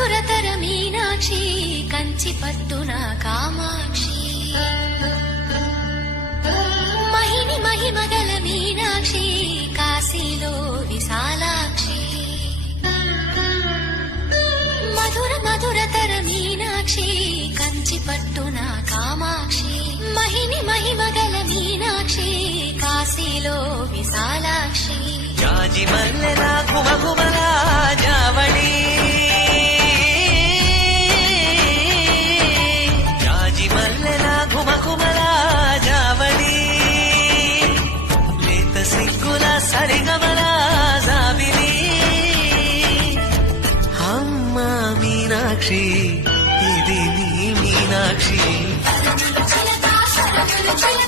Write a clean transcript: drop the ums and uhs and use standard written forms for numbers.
మధురతర మీనాక్షి కంచి పట్టున కామాక్షి మహిని మహిమగల మీనాక్షి కాశీలో విశాలాక్షి మధుర మధురతర మీనాక్షి కంచి పట్టున కామాక్షి మహిని మహిమగల మీనాక్షి కాశీలో విశాలాక్షి జాజి మల్లెలా ఘుమఘుమలా జావళి జాజి మల్లెలా ఘుమఘుమలా జావళి లేత సిగ్గుల సరిగమల జాబిలి అమ్మ మీనాక్షి ఇది నీ మీనాక్షి చిలక